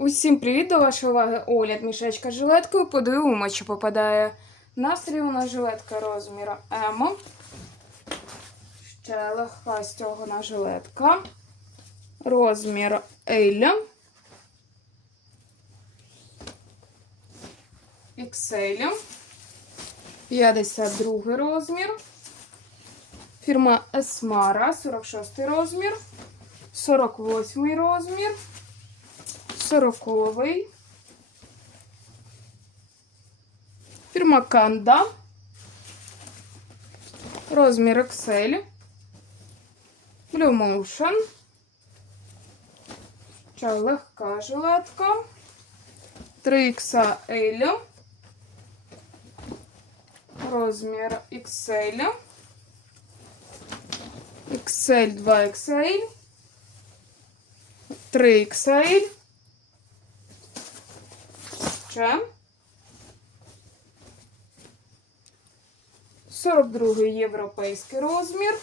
Усім привіт до вашої уваги. Огляд мішечка з жилеткою. Подивимо, чи попадає настрій у нас жилетка розміру М. Ще легка стягана жилетка. Розмір L. XL. 52 розмір. Фірма Esmara, 46 розмір. 48 розмір. Сороковий. Фірма Канда. Розмір XL. Blue Motion. Ще легка жилетка. 3XL. Розмір XL. XL 2XL. 3XL. Ще. 42 європейський розмір.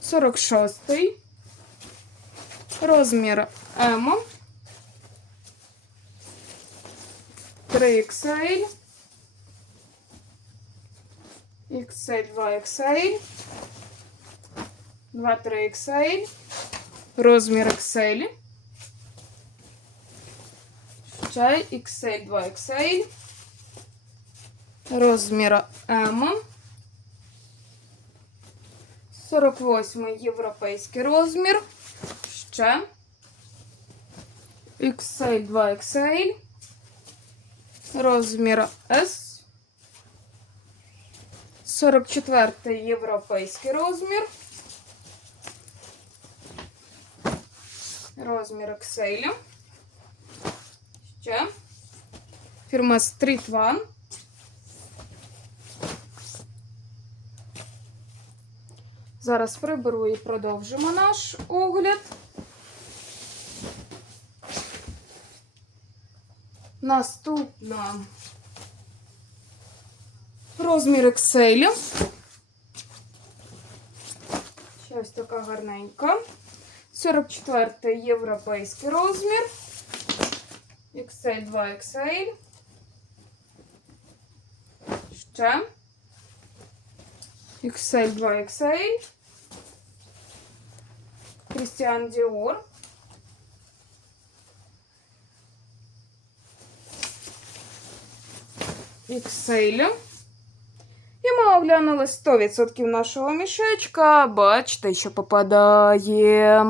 46 розмір М. 3XL. XL 2XL. 2 3XL. Розмір XL. Чай XL 2XL. Розмір М. 48 європейський розмір. Ще. XL 2XL. Розмір S. 44 європейський розмір. Розмір XL. Ще. Фірма Street One. Зараз приберу і продовжимо наш огляд. Наступна розмір Excel. Ще ось така гарненька. 44 європейський розмір. XL 2 XL. Ще. XL 2 XL. Christian Dior. XL. І ми оглянули 100% нашого мішечка. Бачите, що попадає.